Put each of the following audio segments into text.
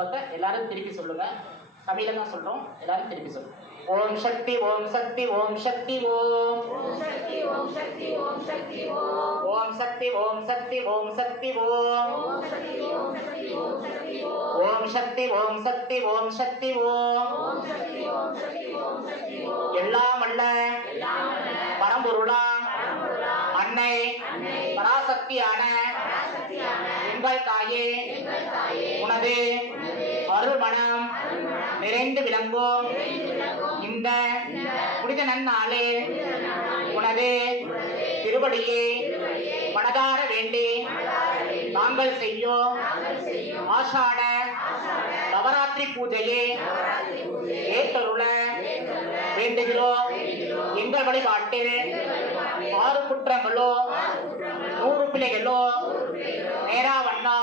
பார்த்தா எல்லாரும் திருப்பி சொல்லுங்க. தமிழ்ல தான் சொல்றோம், எல்லாரும் திருப்பி சொல்லுங்க. ஓம் சக்தி ஓம் சக்தி ஓம் சக்தி ஓம். ஓம் சக்தி ஓம் சக்தி ஓம் சக்தி ஓம். ஓம் சக்தி ஓம் சக்தி ஓம் சக்தி ஓம். ஓம் சக்தி ஓம் சக்தி ஓம் சக்தி ஓம். ஓம் சக்தி ஓம் சக்தி ஓம் சக்தி ஓம். ஓம் சக்தி ஓம் சக்தி ஓம் சக்தி ஓம். எல்லாம் வல்ல பரம்பொருளா அன்னை பராசக்தியான எங்கள் தாயே, உனது அருள் மனம் நிறைந்து விளங்கும் இந்த புனித நன்னாளே உனது திருவடியே மனதார வேண்டி நாங்கள் செய்யும் ஆஷாட நவராத்திரி பூஜையே ஏற்றருள வேண்டுகிறோம். எங்கள் வழிபாட்டில் 6 குற்றங்களோ 100 பிள்ளைகளோ நேராவண்ணா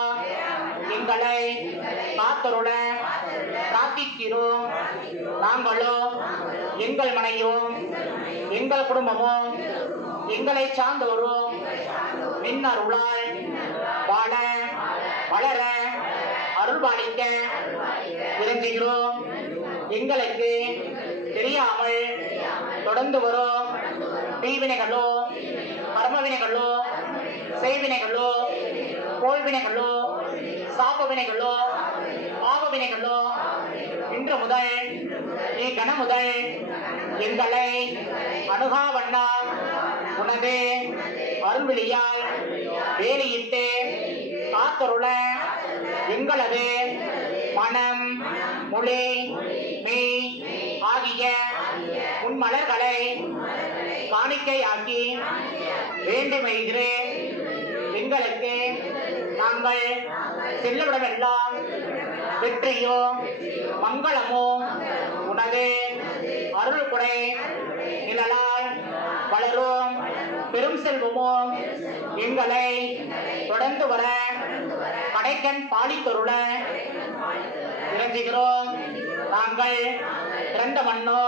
எங்களை காத்தருள பிரார்த்திக்கிறோம். நாங்களோ எங்கள் மனையும் எங்கள் குடும்பமும் எங்களை சார்ந்தோரும் மின்னருளால் வாழ வளர அருள்பாலிக்க விரும்புகிறோம். எங்களுக்கு தெரியாமல் தொடர்ந்து வரும் தீவினைகளோ கர்மவினைகளோ செய்வினைகளோ கோள்வினைகளோ சாபவினைகளோ பாவவினைகளோ இன்று முதல் நீ கன முதல் எங்களை அணுகாவண்ணா உனது அருள்விழியால் வேலியிட்டு காத்தருள எங்களது மனம் மொழி மெய் ஆகிய உன்மலர்களை காணிக்கையாக்கி வேண்டுமெய்கிறேன். எங்களுக்கு நாங்கள் செல்லவிடமெல்லாம் வெற்றியோ மங்களமோ உனது அருள் குறை நிழலால் வளரும் பெரும் செல்வமோ எங்களை தொடர்ந்து வர கடைக்கண் பாலித்தருள இறங்குகிறோம். நாங்கள் பிறந்த மண்ணோ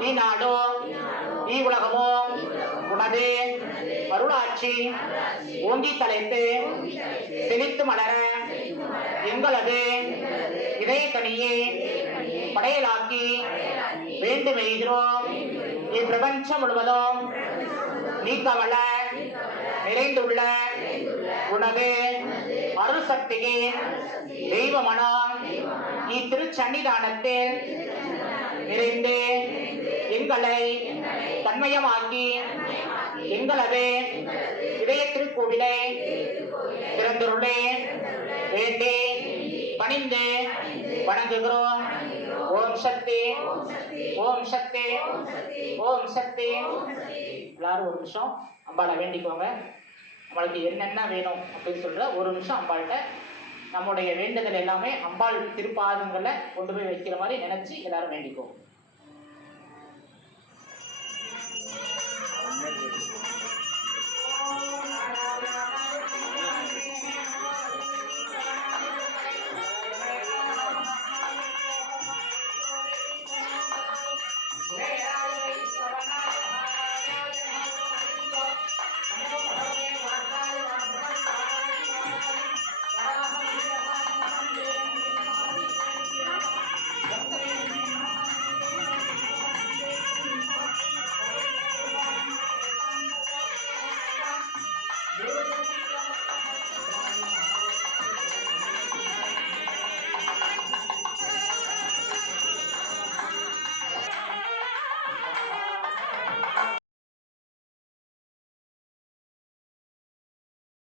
நீ நாடோ நீ உலகமோ உனது அருளாட்சி ஓங்கி தலைத்து செழித்து மலர எங்களது இதயக்கனியே படையலாக்கி வேண்டுமெய்கிறோம். இப்பிரபஞ்சம் முழுவதும் நீ கவல நிறைந்துள்ள உனது அருள் சக்தியே தெய்வமனம் நீ திருச்சன்னிதானத்தில் நிறைந்து எங்களை தன்மயமாக்கி எங்களது இதய திருக்கோவிலை திறந்துள்ளே வேண்டி பணிந்து வணங்குகிறோம். ஓம் சக்தி ஓம் சக்தி ஓம் சக்தி. எல்லாரும் ஒரு நிமிஷம் அம்பாளை வேண்டிக்கோங்க. நம்மளுக்கு என்னென்ன வேணும் அப்படின்னு சொல்ற ஒரு நிமிஷம் அம்பாள்கிட்ட நம்முடைய வேண்டுதல் எல்லாமே அம்பாள் திருப்பாதங்களை கொண்டு போய் வைக்கிற மாதிரி நினைச்சு எல்லாரும் வேண்டிக்கோங்க.